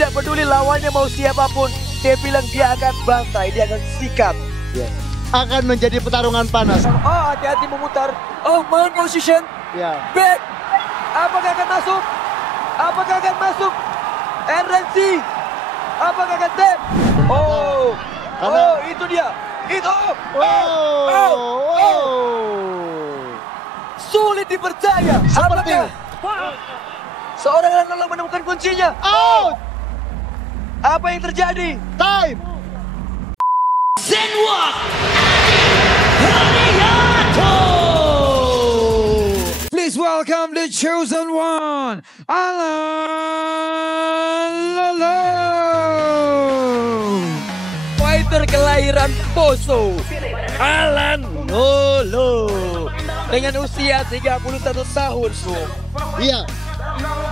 Tidak peduli lawannya mau siapapun, dia bilang dia akan bantai, dia akan sikat. Akan menjadi pertarungan panas. Oh, hati-hati memutar. Oh, man position. Back. Apakah akan masuk? Apakah akan masuk? RNC. Apakah akan tap? Oh, oh, itu dia. Itu. Sulit dipercaya. Seperti seorang Alan Lolo menemukan kuncinya. out. Apa yang terjadi? Time. Zenwalk Haniato. Please welcome the chosen one, Alan Lolo. Fighter kelahiran Poso, Alan Lolo. Dengan usia 31 tahun, Bung. Iya.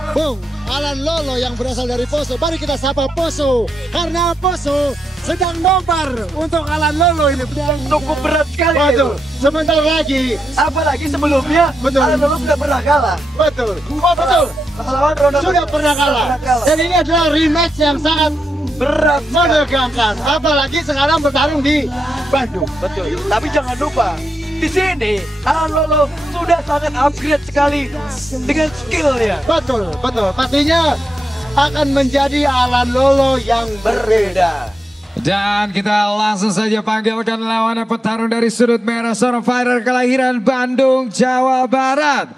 Bung, Alan Lolo yang berasal dari Poso. Mari kita sapa Poso. Karena Poso sedang nobar untuk Alan Lolo ini. Cukup berat sekali. Waduh, sebentar lagi. Apalagi sebelumnya, Betul. Alan Lolo sudah pernah kalah. Betul. Oh betul. Melawan Ronaldo Sudah pernah kalah. Dan ini adalah rematch yang sangat berat sekali. menegangkan. Apalagi sekarang bertarung di Bandung. Betul. Tapi jangan lupa, di sini Alan Lolo sudah sangat upgrade sekali dengan skillnya. Betul, betul. Pastinya akan menjadi Alan Lolo yang Berbeda. Dan kita langsung saja panggilkan lawan petarung dari sudut merah, seorang fighter kelahiran Bandung, Jawa Barat.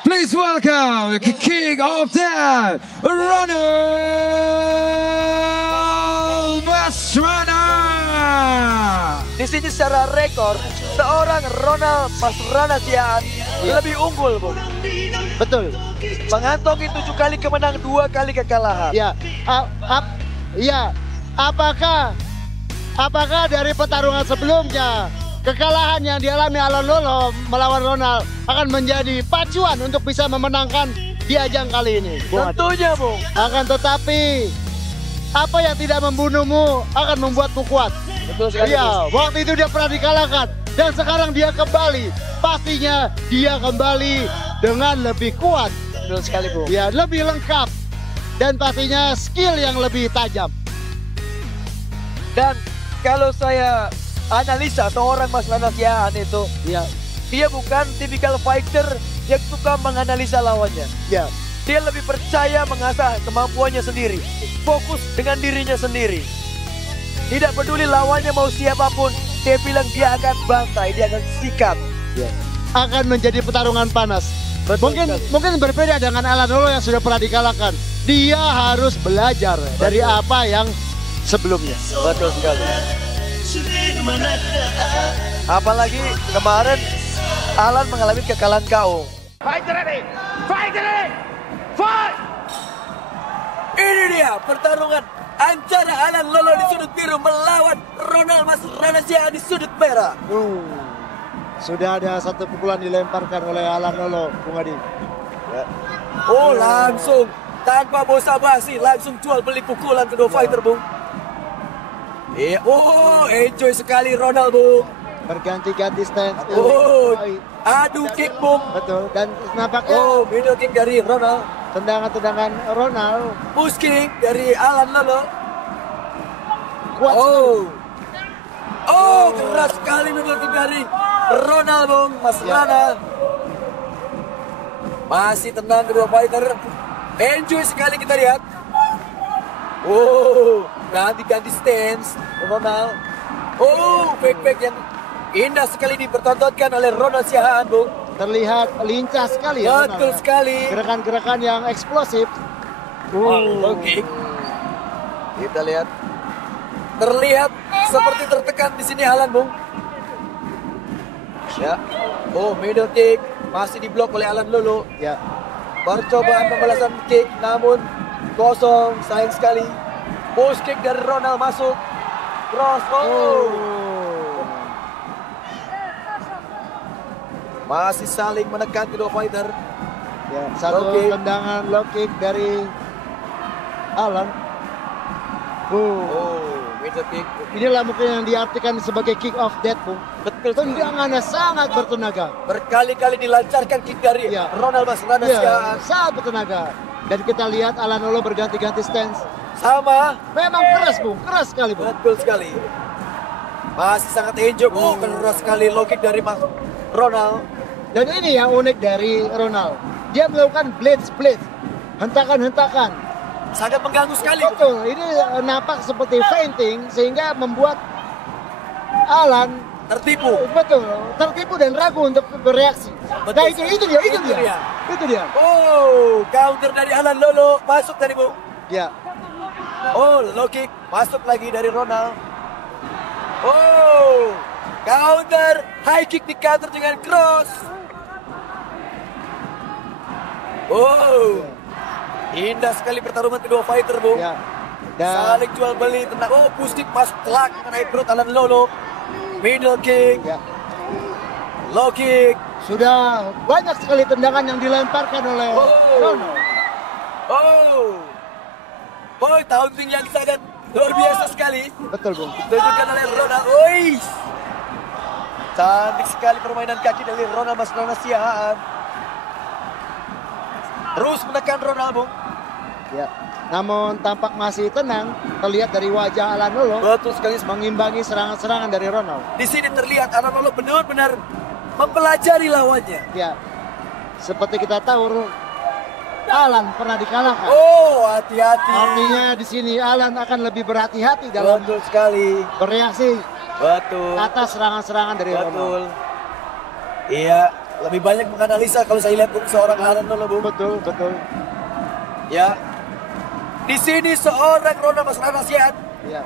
Please welcome the king of that, Ronald Masrana. Di sini secara rekor, seorang Ronald Masrana Siaan lebih unggul, Bung. betul. Mengantongi 7 kali kemenang, 2 kali kekalahan. Ya, iya. Apakah dari pertarungan sebelumnya kekalahan yang dialami Alan Lolo melawan Ronald akan menjadi pacuan untuk bisa memenangkan di ajang kali ini? Tentunya, Bung. Akan tetapi apa yang tidak membunuhmu akan membuatmu kuat. Betul sekali. Iya, waktu itu dia pernah dikalahkan dan sekarang dia kembali. Pastinya dia kembali dengan lebih kuat. Betul sekali, Bung. Ya, lebih lengkap dan pastinya skill yang lebih tajam. Dan kalau saya analisa seorang Masrana Siaan itu, Ya, dia bukan tipikal fighter yang suka menganalisa lawannya. ya. Dia lebih percaya mengasah kemampuannya sendiri. Fokus dengan dirinya sendiri. Tidak peduli lawannya mau siapapun, dia bilang dia akan bantai, dia akan sikat. Akan menjadi pertarungan panas. Mungkin berbeda dengan Alan Lolo yang sudah pernah dikalahkan. Dia harus belajar dari apa yang sebelumnya. Betul sekali. Apalagi kemarin Alan mengalami kekalahan KO. Fight ready! Fight ready! Fight! Ini dia pertarungan antara Alan Lolo di sudut biru melawan Ronald Masrana Siaan di sudut merah. Sudah ada satu pukulan dilemparkan oleh Alan Lolo, Bung Adi. Oh, langsung tanpa basa-basi langsung jual beli pukulan kedua fighter, Bung. Iya, oh, enjoy sekali Ronald, Bung. Berganti-ganti stance. Oh, adu kick, Bung. Betul, dan nampaknya Oh, middle kick dari Ronald. tendangan-tendangan Ronald Push kick dari Alan Lolo. kuat. Oh, keras sekali middle kick dari Ronald, Bung. Masrana. Masih tenang kedua fighter. Enjoy sekali kita lihat. Oh, ganti-ganti stance Ronald. Oh, fake yang indah sekali dipertontonkan oleh Ronald Siaan, Bung. Terlihat lincah sekali ya. Betul Ronald. sekali. Gerakan-gerakan yang eksplosif. Oke. Kita lihat. Terlihat seperti tertekan di sini Alan, Bung. Ya. Oh, middle kick masih diblok oleh Alan Lolo. Ya, Percobaan pembalasan kick namun kosong, sayang sekali. Push kick dari Ronald masuk. Cross. Masih saling menekan kedua fighter. ya. Satu Low kick. tendangan low kick dari Alan. Middle kick. Inilah mungkin yang diartikan sebagai kick of death, Bung. Betul. Tendangannya sangat bertenaga. Berkali-kali dilancarkan kick dari Ya. Ronald Masrana Ya, Siaan. sangat bertenaga. Dan kita lihat Alan Lolo berganti-ganti stance. Sama. Memang keras, Bung. Keras sekali, Bung. Betul sekali. Masih sangat enjoy. Oh, keras sekali low kick dari Mas Ronald. Dan ini yang unik dari Ronald. Dia melakukan blitz. Hentakan-hentakan. Sangat mengganggu sekali. Betul, ini nampak seperti feinting sehingga membuat Alan tertipu. Betul, tertipu dan ragu untuk bereaksi. Betul. Nah itu dia. Oh, counter dari Alan Lolo masuk tadi, Bung. Ya. Oh, low kick masuk lagi dari Ronald. Oh, counter high kick di counter dengan cross. Oh, indah sekali pertarungan kedua fighter, Bung. Ya. Dan Saling jual beli tentang push kick masuk telak mengenai perut Alan Lolo. Middle kick, ya. low kick. Sudah banyak sekali tendangan yang dilemparkan oleh Ronald. Oh, taunting yang sangat luar biasa sekali. Betul, Bung. Ditunjukkan oleh Ronald. Cantik sekali permainan kaki dari Ronald Mas Siaan. Terus menekan Ronald, Bung. Ya. Namun tampak masih tenang, terlihat dari wajah Alan Lolo. Betul sekali. Mengimbangi serangan-serangan dari Ronald. Di sini terlihat Alan Lolo benar-benar mempelajari lawannya. Ya. Seperti kita tahu Alan pernah dikalahkan. Oh, hati-hati. Artinya di sini Alan akan lebih berhati-hati dalam Betul sekali. bereaksi Betul. atas serangan-serangan dari Ronald. Betul. Iya, lebih banyak menganalisa kalau saya lihat seorang Alan Lolo, Bung. Betul. Ya. Di sini seorang Ronald Mas Siaan Ya.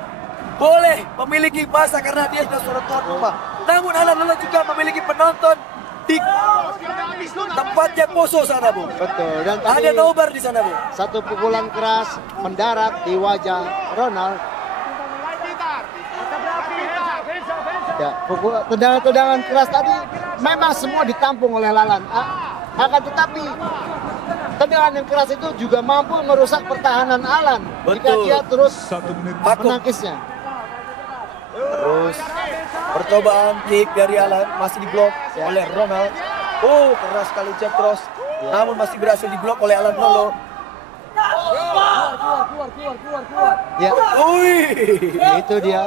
boleh memiliki masa karena dia sudah seorang tuan rumah. Namun Alan Lolo juga memiliki penonton di tempatnya Poso sana, Bung. Betul. Dan Ada tadi nobar di sana, Bung. satu pukulan keras mendarat di wajah Ronald. Ya, tendangan-tendangan keras tadi memang semua ditampung oleh Lalan. Akan tetapi tendangan yang keras itu juga mampu merusak pertahanan Alan jika Betul. dia terus Vakum. menangkisnya. Terus percobaan kick dari Alan masih diblok oleh Ronald. Oh, keras sekali jab cross. Namun masih berhasil diblok oleh Alan Lolo. Ya, Wih, itu dia.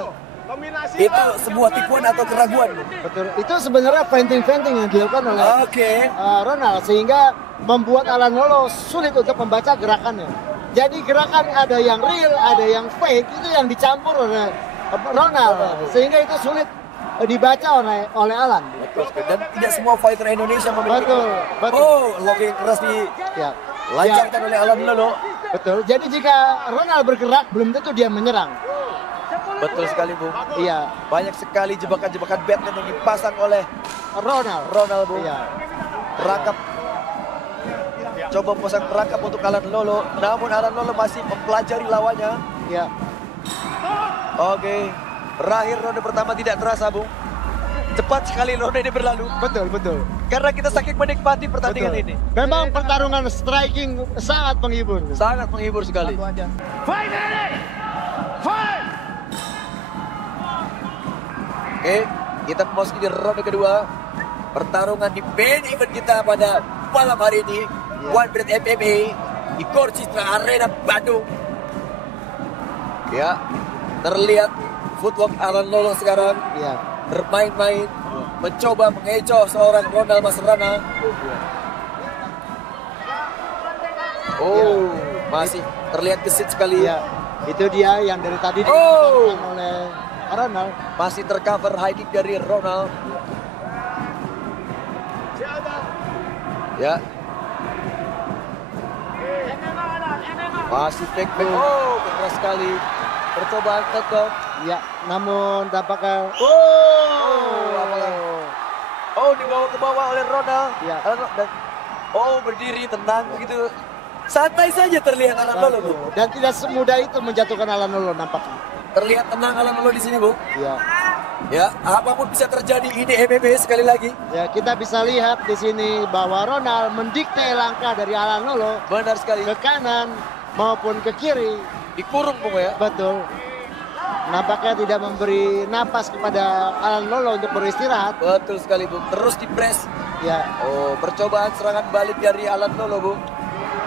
itu sebuah tipuan atau keraguan, Bung. Betul. Itu sebenarnya feinting yang dilakukan oleh Oke. Ronald sehingga membuat Alan Lolo sulit untuk membaca gerakannya. Jadi gerakan ada yang real, ada yang fake, itu yang dicampur oleh Ronald sehingga itu sulit dibaca oleh Alan. Dan tidak semua fighter Indonesia memiliki. Betul. Oh, lock yang keras Ya. dilancarkan oleh Alan Lolo. Betul. Jadi jika Ronald bergerak belum tentu dia menyerang. Betul sekali, Bung. Iya. Banyak sekali jebakan-jebakan Batman yang dipasang oleh Ronald, Bung. Iya. Perangkap. Coba memasang perangkap untuk Alan Lolo. Namun Alan Lolo masih mempelajari lawannya. Iya. Oke. Berakhir ronde pertama tidak terasa, Bung. Cepat sekali ronde ini berlalu. Betul. Karena kita saking menikmati pertandingan ini. Memang pertarungan striking sangat menghibur. Sangat menghibur sekali. Fight ready! Fight! Oke, kita memasuki di ronde kedua. Pertarungan di main event kita pada malam hari ini. One Breath MMA di Gor Citra Arena Bandung. Ya, terlihat footwork Alan Lolo sekarang Iya. bermain-main, mencoba mengecoh seorang Ronald Masrana. Oh, masih terlihat gesit sekali. Iya. Itu dia yang dari tadi Oh. dilakukan oleh Ronald. Masih tercover high kick dari Ronald. Ya. Masih fake back. Oh, keras sekali. Percobaan takedown. Ya, namun tampaknya apakah? Oh, dibawa ke bawah oleh Ronald. Ya. Dan berdiri tenang begitu. Santai saja terlihat Alan Lolo, Bu. dan tidak semudah itu menjatuhkan Alan Lolo nampaknya. Terlihat tenang Alan Lolo di sini, Bu. Ya. Ya, apapun bisa terjadi. Ini MMA sekali lagi. Ya, kita bisa lihat di sini bahwa Ronald mendikte langkah dari Alan Lolo Benar sekali. ke kanan maupun ke kiri. Dikurung, Bu, ya. Betul. Nampaknya tidak memberi napas kepada Alan Lolo untuk beristirahat. Betul sekali, Bu. Terus di press. Ya, Oh, percobaan serangan balik dari Alan Lolo, Bu.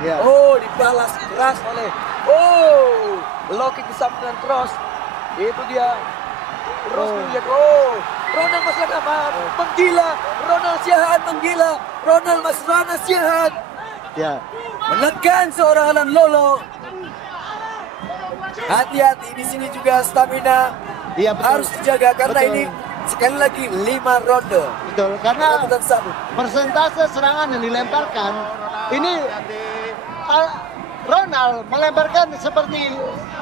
Ya. Oh, dibalas keras oleh. Oh, blocking disambung dengan cross. Itu dia. Terus kemudian, oh, Ronald Mas Rana menggila. Ronald Siahaan menggila. Ronald Mas Rana Siahaan Ya. menekan seorang Alan Lolo. Hati-hati di sini juga stamina Iya, betul. harus dijaga karena Betul. ini sekali lagi 5 ronde. Betul, karena Rebutan sabuk. persentase serangan yang dilemparkan ini Ronald melemparkan seperti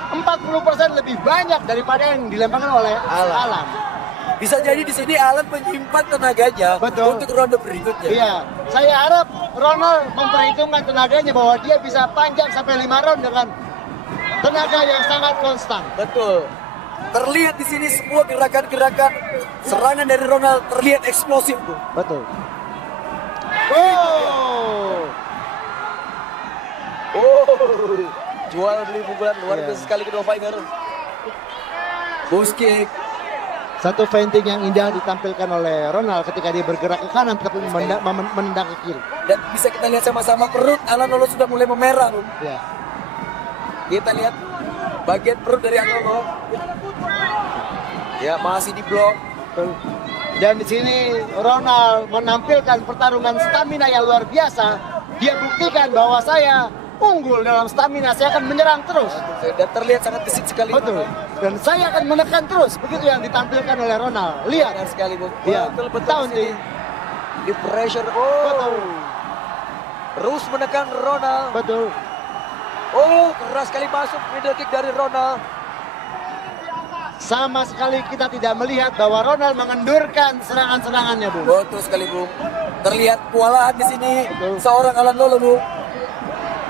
40% lebih banyak daripada yang dilemparkan oleh Alan. Bisa jadi di sini Alan menyimpan tenaganya Betul. untuk ronde berikutnya. Iya, saya harap Ronald memperhitungkan tenaganya bahwa dia bisa panjang sampai 5 round dengan tenaga yang sangat konstan. Betul. Terlihat di sini semua gerakan-gerakan serangan dari Ronald terlihat eksplosif, Bu. Betul. Oh, Oh, jual beli pukulan luar Iya. biasa sekali kedua fighter. Boost kick. satu feinting yang indah ditampilkan oleh Ronald ketika dia bergerak ke kanan tapi menendang ke kiri. Dan bisa kita lihat sama-sama perut Alan Lolo sudah mulai memerah, Bu. Ya. Kita lihat bagian perut dari Alan Lolo. Ya, masih di blok. Betul. Dan di sini Ronald menampilkan pertarungan stamina yang luar biasa. Dia buktikan bahwa saya unggul dalam stamina, saya akan menyerang terus. Dan terlihat sangat gesit sekali. Betul. Dan saya akan menekan terus. Begitu yang ditampilkan oleh Ronald. Lihat. Benar sekali, Bu. Iya. Betul-betul Tahun di sini. Di pressure. Oh. Betul. Terus menekan Ronald. Betul. Oh, keras sekali masuk middle kick dari Ronald. Sama sekali kita tidak melihat bahwa Ronald mengendurkan serangan-serangannya, Bu. Betul sekali, Bu. Terlihat kewalahan di sini Betul. seorang Alan Lolo, Bu.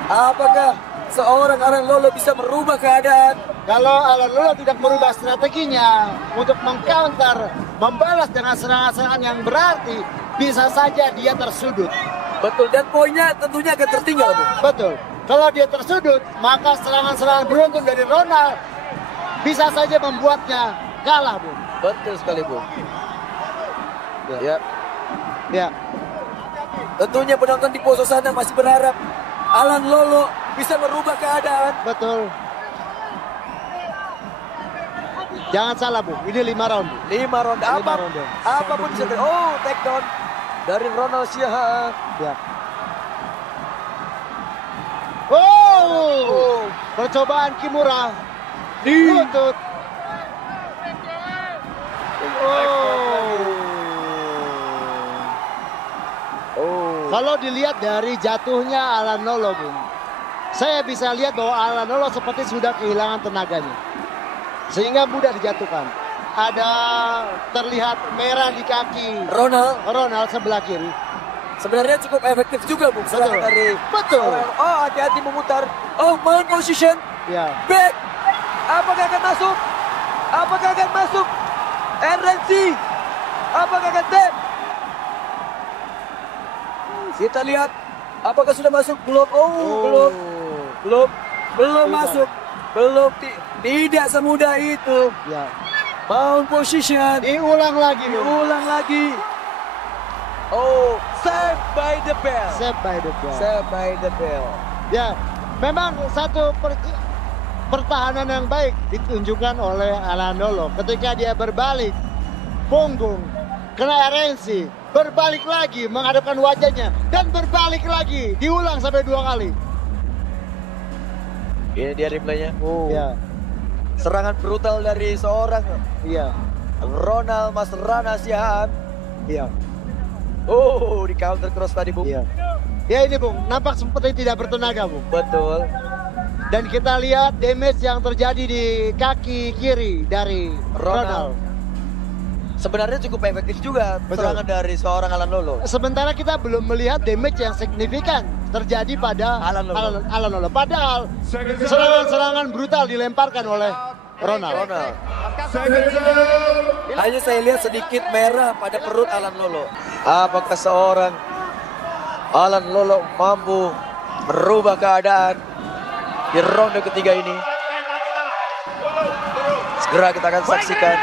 Apakah seorang Alan Lolo bisa merubah keadaan? Kalau Alan Lolo tidak merubah strateginya untuk mengcounter, membalas dengan serangan-serangan yang berarti, bisa saja dia tersudut. Betul, dan poinnya tentunya akan tertinggal, Bu. Betul. Kalau dia tersudut, maka serangan-serangan beruntun dari Ronald bisa saja membuatnya kalah, Bu. Betul sekali, Bu. Ya. Ya. Tentunya penonton di poso sana masih berharap Alan Lolo bisa merubah keadaan. Betul. Jangan salah, Bu. Ini 5 round. 5 ronde. 5 ronde. Apapun bisa terjadi. Oh, takedown dari Ronald Siahaan. Ya. Oh, Oh, percobaan Kimura di lutut. Oh. Kalau dilihat dari jatuhnya Alan Lolo, Bung, saya bisa lihat bahwa Alan Lolo seperti sudah kehilangan tenaganya, sehingga mudah dijatuhkan. Ada terlihat merah di kaki Ronald sebelah kiri. Sebenarnya cukup efektif juga, Bu. Serangan dari Betul. Oh, hati-hati memutar. Oh, mount position. Ya. Back. Apakah akan masuk? Apakah akan masuk? RNC. Apakah akan tap? Kita lihat. Apakah sudah masuk? Belum. Oh, belum masuk. Belum. Tidak semudah itu. Ya. Mount position. Diulang lagi, Bung. Diulang lagi. Oh, saved by the bell. Saved by the bell. Saved by the bell. Ya, memang satu pertahanan yang baik ditunjukkan oleh Alan Lolo ketika dia berbalik punggung, kena RNC, berbalik lagi menghadapkan wajahnya dan berbalik lagi, diulang sampai 2 kali. Ini dia replaynya. Oh. Ya, Serangan brutal dari seorang iya, Ronald Mas Rana Siahaan. iya, Oh, di counter cross tadi, Bu. iya. Ya ini, Bung, nampak seperti tidak bertenaga, Bung. Betul. Dan kita lihat damage yang terjadi di kaki kiri dari Ronald. Sebenarnya cukup efektif juga Betul. serangan dari seorang Alan Lolo. Sementara kita belum melihat damage yang signifikan terjadi pada Alan Lolo. Alan Lolo. Padahal serangan-serangan brutal dilemparkan oleh Ronald. Hanya saya lihat sedikit merah pada perut Alan Lolo. Apakah seorang Alan Lolo mampu merubah keadaan di ronde ketiga ini? Segera kita akan saksikan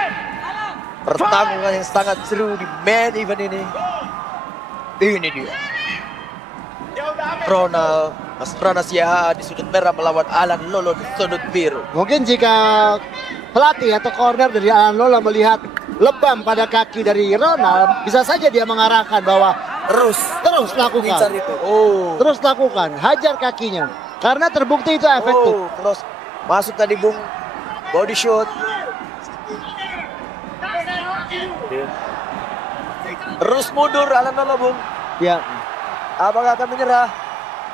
pertarungan yang sangat seru di main event ini. Ini dia Ronald Mas Pranasiahaan di sudut merah melawan Alan Lolo di sudut biru. Mungkin jika pelatih atau corner dari Alan Lolo melihat lebam pada kaki dari Ronald, bisa saja dia mengarahkan bahwa terus lakukan. Incar itu. Oh. Terus lakukan, hajar kakinya. Karena terbukti itu efektif. Oh, terus masuk tadi Bung. Body shot. Terus mundur Alan Lolo, Bung. Ya. Apakah akan menyerah?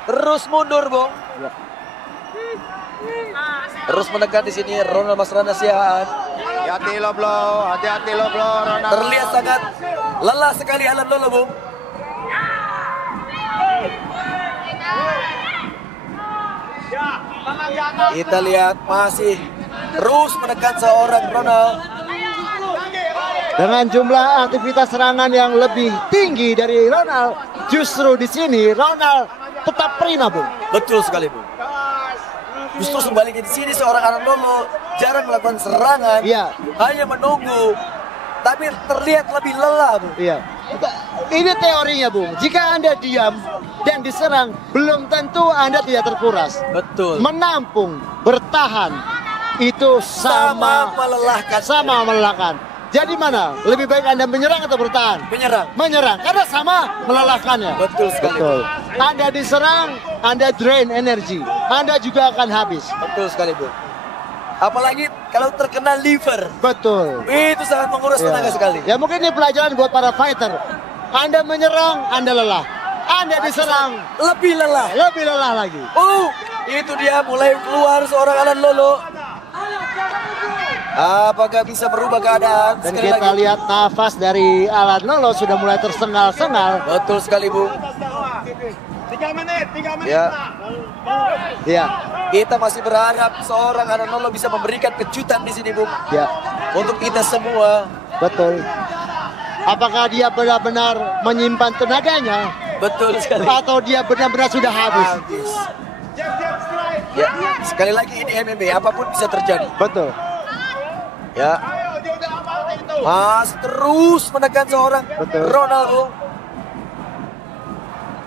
Terus mundur, Bung. Ya. Terus menekan di sini Ronald Mas Pranasiahaan. Hati-hati lo bro, Ronald. Terlihat sangat lelah sekali Alan Lolo, Bung. Kita lihat masih terus menekan seorang Ronald. Dengan jumlah aktivitas serangan yang lebih tinggi dari Ronald, justru di sini Ronald tetap prima, Bung. Betul sekali, Bung. Justru sebaliknya di sini seorang Alan Lolo jarang melakukan serangan, Iya. hanya menunggu, tapi terlihat lebih lelah, Bung. Iya. Ini teorinya, Bung. Jika Anda diam dan diserang, belum tentu Anda tidak terkuras. Betul. Menampung, bertahan, itu sama melelahkan. Jadi mana? Lebih baik Anda menyerang atau bertahan? Menyerang. Menyerang, karena sama melelahkannya. Betul sekali. Betul. Anda diserang, Anda drain energi. Anda juga akan habis. Betul sekali, Bung. Apalagi kalau terkena liver. Betul. Itu sangat menguras tenaga sekali. Ya mungkin ini pelajaran buat para fighter. Anda menyerang, Anda lelah. Anda diserang, Lebih lelah. lebih lelah lagi. Itu dia mulai keluar seorang Alan Lolo. Apakah bisa berubah keadaan? Dan Sekali kita lagi. lihat nafas dari Alan Lolo sudah mulai tersengal-sengal. Betul sekali, Bung. 3 menit. Ya, Ya, kita masih berharap seorang Alan Lolo bisa memberikan kejutan di sini, Bung. ya, Untuk kita semua. betul. Apakah dia benar-benar menyimpan tenaganya Betul sekali. atau dia benar-benar sudah habis? Habis. Ya, sekali lagi ini MMA, apapun bisa terjadi. Betul. Ya, Mas terus menekan seorang Betul. Ronald, Bung.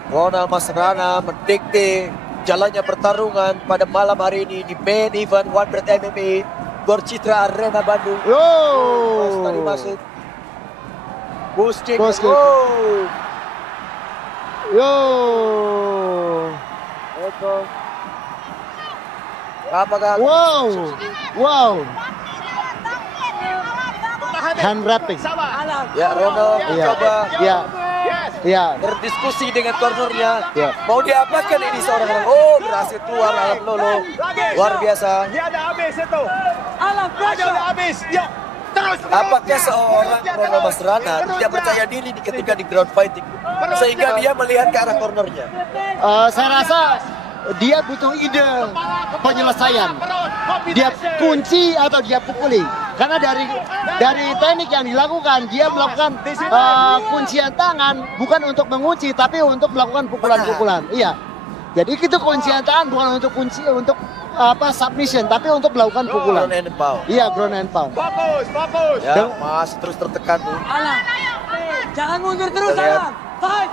Ronald Mas Rana mendikte jalannya pertarungan pada malam hari ini di main event One Breath MMA Gorcitra Arena Bandung. Terus tadi masuk Boosting. Bos kick. Oh. Yo. Itu. Apakah Wow. Hand wrapping. ya Ronald Iya. mencoba Ya. berdiskusi dengan cornernya. Ya. Mau diapakan ini seorang orang? Berhasil keluar Alan Lolo. Luar biasa. Dia ada habis itu. Dia udah habis. Ya. Terus. Apakah seorang Ronald Mas Rana tidak percaya diri ketika di ground fighting sehingga dia melihat ke arah cornernya? Saya rasa dia butuh ide penyelesaian. Dia kunci atau dia pukuli. Karena dari teknik yang dilakukan, dia melakukan kuncian tangan bukan untuk mengunci, tapi untuk melakukan pukulan-pukulan. Iya. Jadi itu kuncian tangan bukan untuk submission, tapi untuk melakukan pukulan. Ground and pound. Iya, ground and pound. Fokus. Ya, masih terus tertekan tuh. Alang, jangan mundur terus, Kita lihat. Alang. Fight.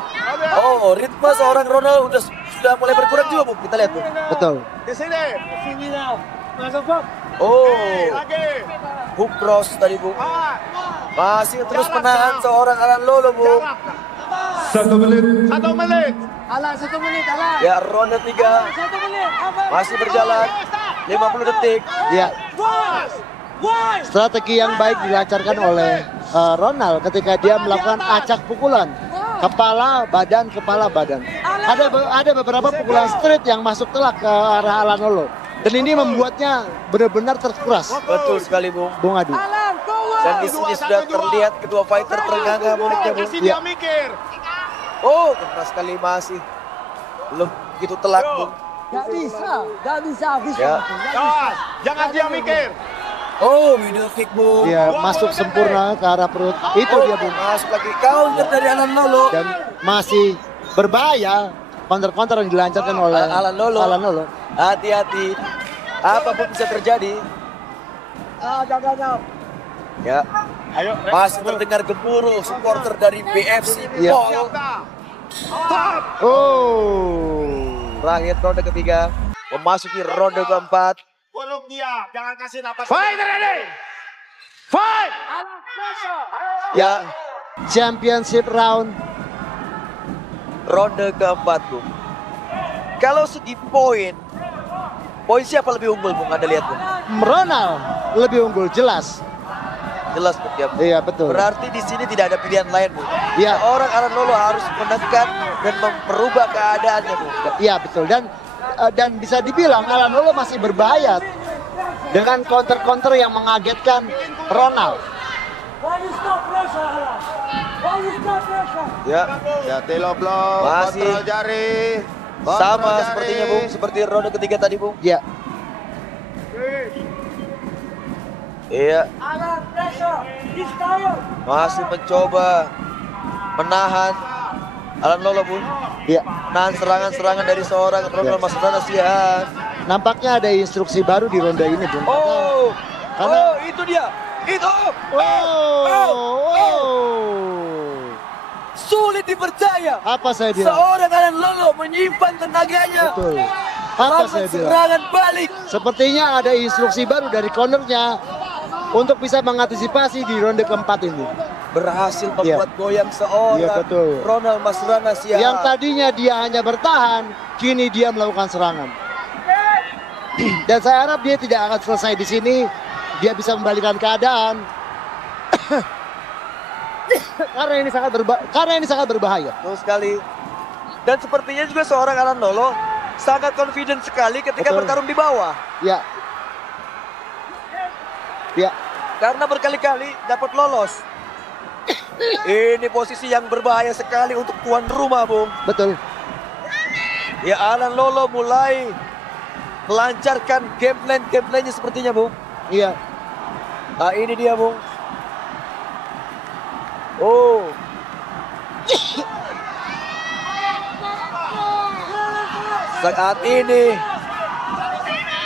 Ritme seorang Ronald sudah mulai berkurang juga, Bu. Kita lihat, Bu. Betul. Di sini. Sini dah. Masuk, Bob. Lagi. Hook cross tadi, Bu. Ah. Masih terus menahan seorang Alan Lolo, Bu. 1 menit. Alang, 1 menit, Alang. Ya, ronde 3 1 menit. Apa? masih berjalan. 50 detik. Iya. Why? Strategi yang baik dilancarkan oleh Ronald ketika dia melakukan acak pukulan. Kepala, badan. Ada beberapa pukulan straight yang masuk telak ke arah Alan Lolo. Dan ini membuatnya benar-benar terkuras. Betul sekali, Bu. Bung Adi. Alang, keluar. Dan di sini sudah terlihat kedua fighter terengah-engah mulutnya, Bu. Kasih Iya. dia mikir. Keras sekali masih. Belum begitu telak, Bu. Gak bisa habis. Ya. Awas. Jangan dia mikir. Middle kick, Bu. Dia masuk sempurna ke arah perut. Itu dia, Bung. Masuk lagi counter dari Alan Lolo. Dan masih berbahaya counter-counter yang dilancarkan oleh Alan Lolo. Hati-hati. Apapun bisa terjadi. Jangan. Ya. Ayo. Masih terdengar gemuruh supporter dari BFC Iya. Paul. Stop. Oh. Terakhir ronde ketiga. Memasuki ronde keempat. Buruk dia, jangan kasih napas. Fight ready! Fight! Ya, Championship round. ronde keempat, Bung. Kalau segi poin siapa lebih unggul, Bung? Anda lihat, Bung? Ronald lebih unggul, jelas. Jelas, Bung. Ya. Iya, betul. Berarti di sini tidak ada pilihan lain, Bung. Iya. Orang Alan Lolo harus menekan dan merubah keadaannya, Bung. Iya, betul. Dan bisa dibilang Alan Lolo masih berbahaya dengan counter-counter yang mengagetkan Ronald. Why you stop pressure, Alan? Why you stop pressure? Ya, Ya, Tilo Blow, Masih. kontrol jari. sama Kontrol jari. sepertinya, Bung. Seperti ronde ketiga tadi, Bung. Ya, Iya, Alan, pressure. He's tired. masih mencoba menahan Alan Lolo, Bung. ya. Menahan serangan-serangan dari seorang Ronald Masrana Sihan. Nampaknya ada instruksi baru di ronde ini, Bung. Oh, Karena- itu dia. Itu. Sulit dipercaya. Apa saya bilang? Seorang Alan Lolo menyimpan tenaganya. Betul. Apa saya Melakukan bilang? serangan balik. Sepertinya ada instruksi baru dari cornernya untuk bisa mengantisipasi di ronde keempat ini. Berhasil membuat goyang seorang Iya, betul. Ronald Masrana Sihan. Yang tadinya dia hanya bertahan, kini dia melakukan serangan. Dan saya harap dia tidak akan selesai di sini. Dia bisa membalikan keadaan. Karena ini sangat berbahaya. Betul sekali. Dan sepertinya juga seorang Alan Lolo sangat confident sekali ketika Betul. bertarung di bawah. Ya. Ya. Karena berkali-kali dapat lolos. Ini posisi yang berbahaya sekali untuk tuan rumah, Bung. Betul. Ya, Alan Lolo mulai melancarkan game plan-nya sepertinya, Bung. Iya. Nah, ini dia, Bung. Oh. Saat ini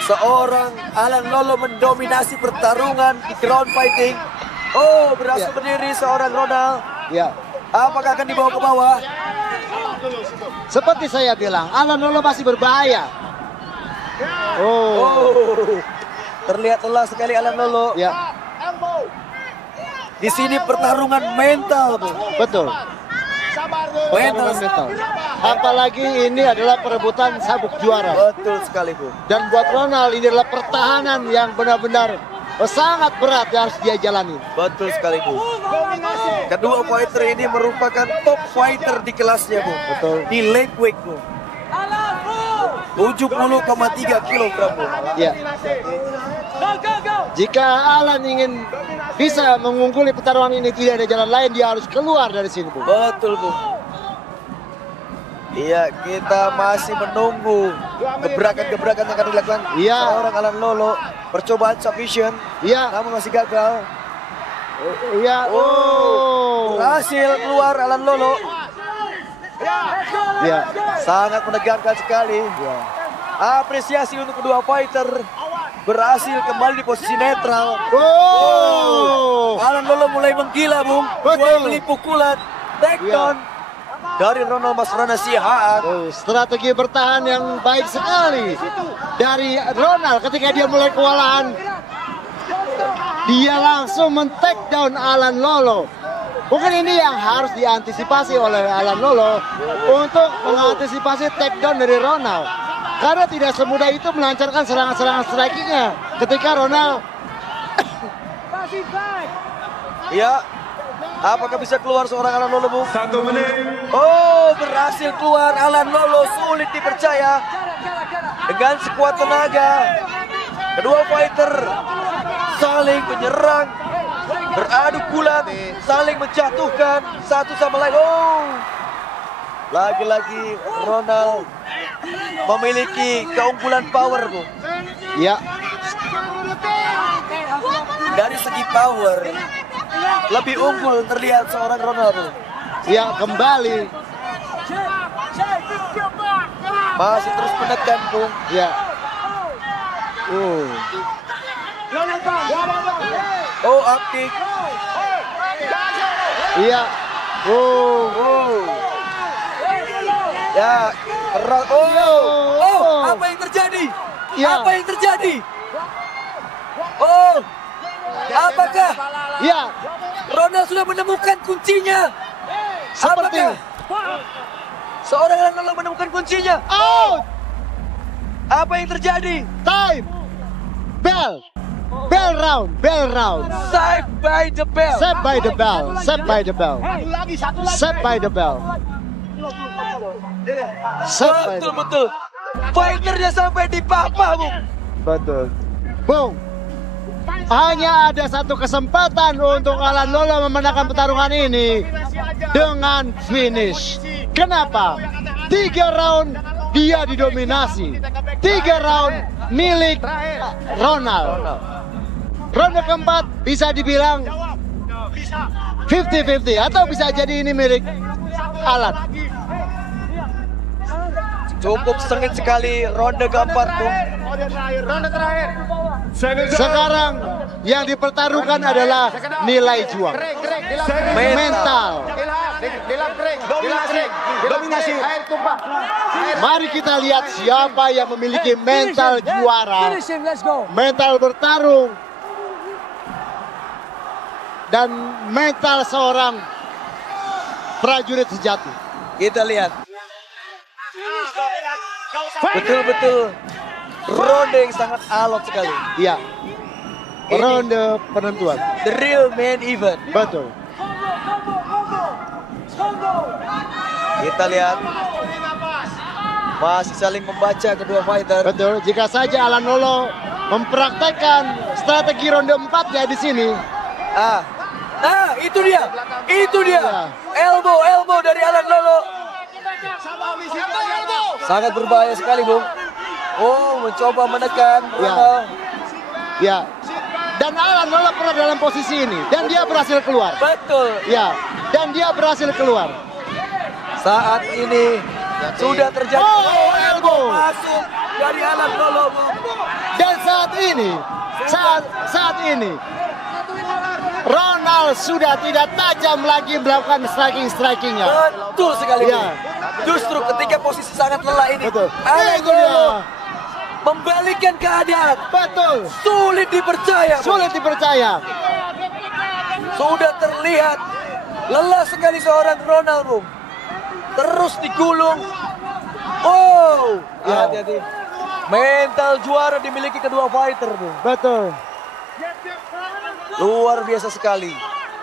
seorang Alan Lolo mendominasi pertarungan di ground fighting. Oh, berhasil Ya. berdiri seorang Ronald. Ya. Apakah akan dibawa ke bawah? Seperti saya bilang, Alan Lolo masih berbahaya. Oh. Oh. Terlihat lelah sekali Alan Lolo. Ya. Di sini pertarungan mental, Bung. Betul. Mental. Mental. Apalagi ini adalah perebutan sabuk juara. Betul sekali, Bung. Dan buat Ronald ini adalah pertahanan yang benar-benar sangat berat yang harus dia jalani. Betul sekali, Bung. Kedua fighter ini merupakan top fighter di kelasnya, Bung. Betul. Di lightweight, Bung. Alan, move! 70,3 kilogram, Bung. Ya. Go, go, go! Jika Alan ingin bisa mengungguli pertarungan ini, tidak ada jalan lain, dia harus keluar dari sini, Bung. Betul, Bung. Iya, kita masih menunggu gebrakan-gebrakan yang akan dilakukan Iya. seorang Alan Lolo. Percobaan submission, Iya. namun masih gagal. Iya. Oh. Berhasil keluar Alan Lolo. Ya. Sangat menegangkan sekali. Ya. Apresiasi untuk kedua fighter. Berhasil kembali di posisi netral. Oh. Alan Lolo mulai menggila, Bung. Betul. Dua kali pukulan. Takedown dari Ronald Masrana Sihan. Oh, strategi bertahan yang baik sekali dari Ronald ketika dia mulai kewalahan. Dia langsung men-take down Alan Lolo. Mungkin ini yang harus diantisipasi oleh Alan Lolo untuk mengantisipasi takedown dari Ronald. Karena tidak semudah itu melancarkan serangan-serangan strikingnya ketika Ronald. Pass it back! Ya. Apakah bisa keluar seorang Alan Lolo, Bung? 1 menit. Oh, berhasil keluar Alan Lolo. Sulit dipercaya. Dengan sekuat tenaga. Kedua fighter saling menyerang. Beradu kulat. Saling menjatuhkan satu sama lain. Oh. Lagi-lagi Ronald memiliki keunggulan power, Bung. Ya, Dari segi power lebih unggul terlihat seorang Ronald, Bung. ya kembali. Masih terus menekan, Bung. Ya. Oh, up kick. Iya. Oh. Ya, Apa yang terjadi? Ya. Apa yang terjadi? Oh, apakah Ya, Ronald sudah menemukan kuncinya? seperti Apakah seorang Ronald menemukan kuncinya? out. Apa yang terjadi? Time. Bell. Bell round. Bell round. Saved by the bell. Set by the bell. Set by the bell. Set by the bell. Set by the bell. Betul. Fighternya sampai di papa, Bung. Betul. Bung, hanya ada satu kesempatan untuk Alan Lolo memenangkan pertarungan ini dengan finish. Kenapa? 3 round dia didominasi. 3 round milik Ronald. Ronde keempat bisa dibilang 50-50 atau bisa jadi ini milik Alan. Cukup sengit sekali ronde keempat, Bung. Sekarang yang dipertaruhkan adalah nilai juang, mental. Mari kita lihat siapa yang memiliki mental juara, Finish him, let's go. mental bertarung, dan mental seorang prajurit sejati. Kita lihat. Betul-betul ronde yang sangat alot sekali. Iya, ronde penentuan. The real main event. Betul. Kita lihat. Masih saling membaca kedua fighter. Betul, jika saja Alan Lolo mempraktekkan strategi ronde 4 ya di sini. Itu dia. Itu dia. Ya. Elbow dari Alan Lolo. Sangat berbahaya sekali, Bung. Oh, mencoba menekan Ronald. Ya. Dan Alan Lolo pernah dalam posisi ini dan dia berhasil keluar. Betul. Ya, dan dia berhasil keluar. Saat ini sudah terjadi elbow masuk dari Alan Lolo, Bung. dan saat ini Ronald sudah tidak tajam lagi melakukan strikingnya. Betul sekali, Ya. Bung. Justru ketika posisi sangat lelah ini, Betul. Alan Itu dia. Lolo membalikkan keadaan. Betul. Sulit dipercaya, Bung. Sulit dipercaya. Sudah terlihat lelah sekali seorang Ronald, Bung. Terus digulung. Oh, Ya. hati-hati. Mental juara dimiliki kedua fighter, Bung. Betul. Luar biasa sekali.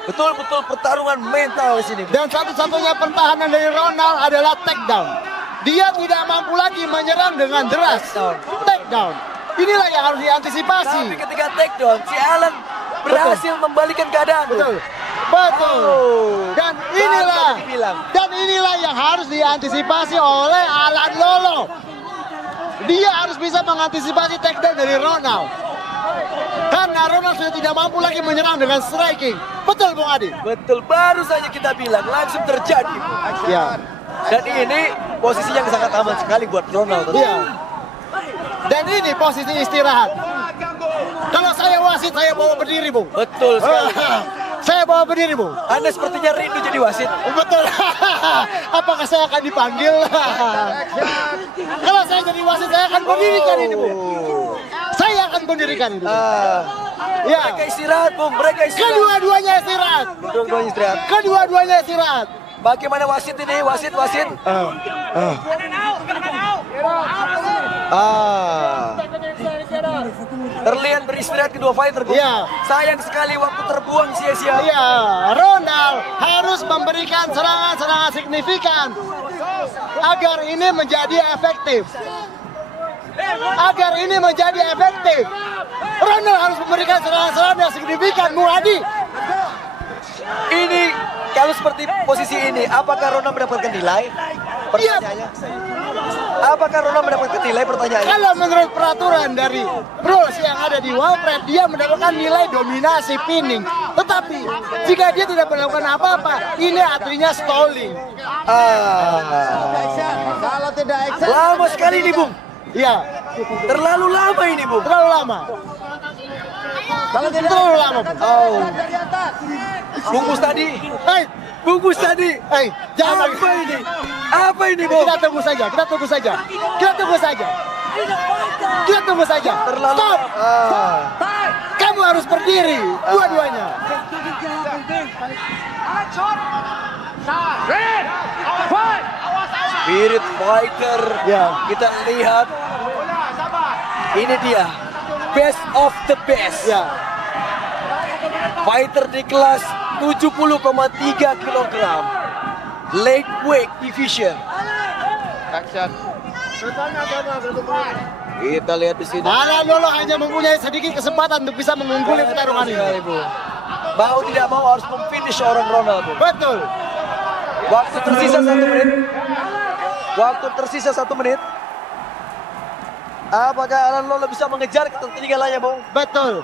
Betul-betul pertarungan mental di sini, Bung. Dan satu-satunya pertahanan dari Ronald adalah takedown. Dia tidak mampu lagi menyerang dengan deras. Takedown. Inilah yang harus diantisipasi. Tapi ketika takedown, si Alan berhasil membalikan keadaan, Bung. Betul. Betul. Oh, Dan baru dibilang. inilah yang harus diantisipasi oleh Alan Lolo. Dia harus bisa mengantisipasi takedown dari Ronald. Karena Ronald sudah tidak mampu lagi menyerang dengan striking. Betul, Bung Adi? Betul, baru saja kita bilang langsung terjadi, Bung. Ya. Dan ini posisi yang sangat aman sekali buat Ronald. Iya. Dan ini posisi istirahat. Kalau saya wasit, saya bawa berdiri, Bung. Betul sekali. Saya bawa berdiri, Bung. Anda sepertinya rindu jadi wasit. Betul. Apakah saya akan dipanggil? Kalau saya jadi wasit, saya akan mendirikan ini, Bung. Saya akan mendirikan ini. Ya. Mereka istirahat, Bung. Mereka istirahat. Kedua-duanya istirahat. Kedua-duanya istirahat. Kedua-duanya istirahat. Bagaimana wasit ini? Wasit. Terlihat beristirahat kedua fighter, Bung. Iya. Sayang sekali waktu terbuang sia-sia. Iya, Ronald harus memberikan serangan-serangan signifikan agar ini menjadi efektif. Ronald harus memberikan serangan-serangan yang signifikan, Bung Adi. Ini kalau seperti posisi ini, apakah Ronald mendapatkan nilai? Pertanyaannya. Apakah Ronald mendapatkan nilai? Pertanyaannya. Kalau menurut peraturan dari rules yang ada di Walpret, dia mendapatkan nilai dominasi pinning. Tetapi jika dia tidak melakukan apa-apa, ini artinya stalling. Kalau tidak Lama sekali ini, Bung. Iya, Terlalu lama ini, Bung. terlalu lama. Kalau tidak terlalu lama. Bungkus tadi. Hei, Bungkus tadi. Jangan Apa ini? Apa ini, Bung? Kita tunggu saja. Kita tunggu saja. Terlalu. Stop. Kamu harus berdiri, dua-duanya. Spirit fighter. Ya. Kita lihat. Ini dia. Best of the best. Ya. Fighter di kelas 70,3 kg. Lightweight division. Kita lihat di sini. Alan Lolo hanya mempunyai sedikit kesempatan untuk bisa mengungguli pertarungan ini. Mau tidak mau harus memfinish orang Ronald. Betul. Waktu tersisa 1 menit. Waktu tersisa 1 menit. Apakah Alan Lolo bisa mengejar ketertinggalannya, Bung? Betul.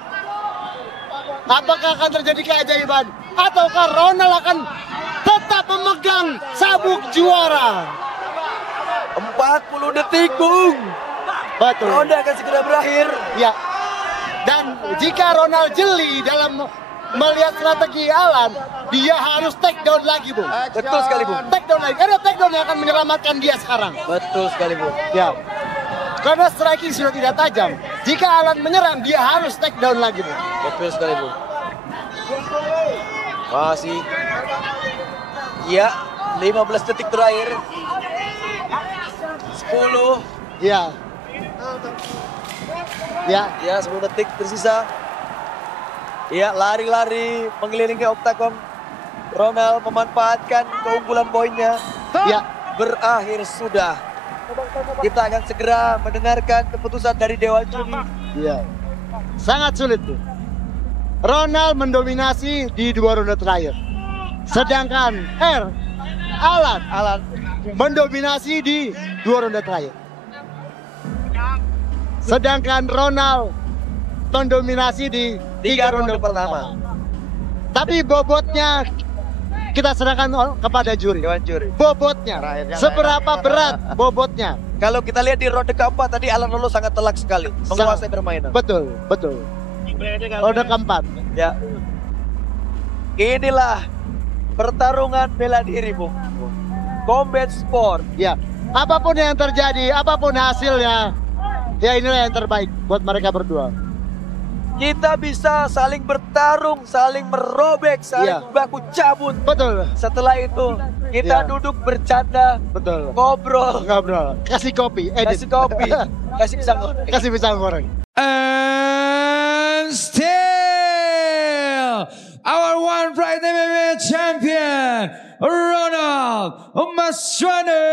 Apakah akan terjadi keajaiban? Ataukah Ronald akan tetap memegang sabuk juara? 40 detik, Bung. Betul. Ronde akan segera berakhir. Ya. Dan jika Ronald jeli dalam melihat strategi Alan, dia harus take down lagi, Bung. Betul sekali, Bung. Take down lagi. Karena take down yang akan menyelamatkan dia sekarang. Betul sekali, Bung. Ya. Karena striking sudah tidak tajam. Jika Alan menyerang, dia harus take down lagi, Bung. Betul sekali, Bung. Masih. Ya, 15 detik terakhir. 10. Ya. Ya. Ya, 10 detik tersisa. Ya, lari-lari mengelilingi oktagon. Ronald memanfaatkan keunggulan poinnya. Ya. Berakhir sudah. Kita akan segera mendengarkan keputusan dari Dewan Juri. Iya. Sangat sulit tuh. Ronald mendominasi di 2 ronde terakhir. Sedangkan Alan mendominasi di 2 ronde terakhir. Sedangkan Ronald mendominasi di 3 ronde pertama. Tapi bobotnya kita serahkan kepada juri. Dewan Juri. Bobotnya, seberapa berat bobotnya? Kalau kita lihat di ronde keempat tadi Alan Lolo sangat telak sekali menguasai permainan. Betul, betul. Ronde keempat. Ya. Inilah pertarungan bela diri, Bung. Combat sport. Ya, apapun yang terjadi, apapun hasilnya, ya inilah yang terbaik buat mereka berdua. Kita bisa saling bertarung, saling merobek, saling baku cabut. Betul, Setelah itu kita Ya. duduk bercanda, betul. ngobrol, Ngobrol, kasih kopi, edit. kasih kopi, kasih pisang goreng. Kasih pisang goreng. And still, our One Pride MMA champion, Ronald Masrana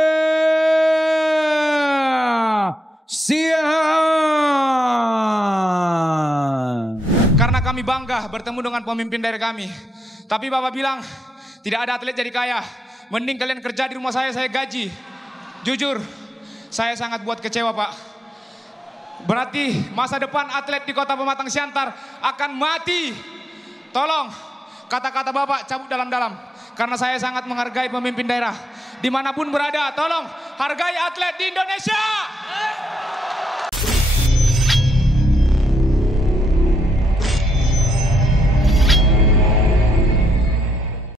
Sian. Karena kami bangga bertemu dengan pemimpin dari kami. Tapi Bapak bilang, tidak ada atlet jadi kaya. Mending kalian kerja di rumah saya gaji. Jujur, saya sangat buat kecewa, Pak. Berarti masa depan atlet di Kota Pematang Siantar akan mati. Tolong, kata-kata Bapak cabut dalam-dalam. Karena saya sangat menghargai pemimpin daerah. Dimanapun berada, tolong hargai atlet di Indonesia.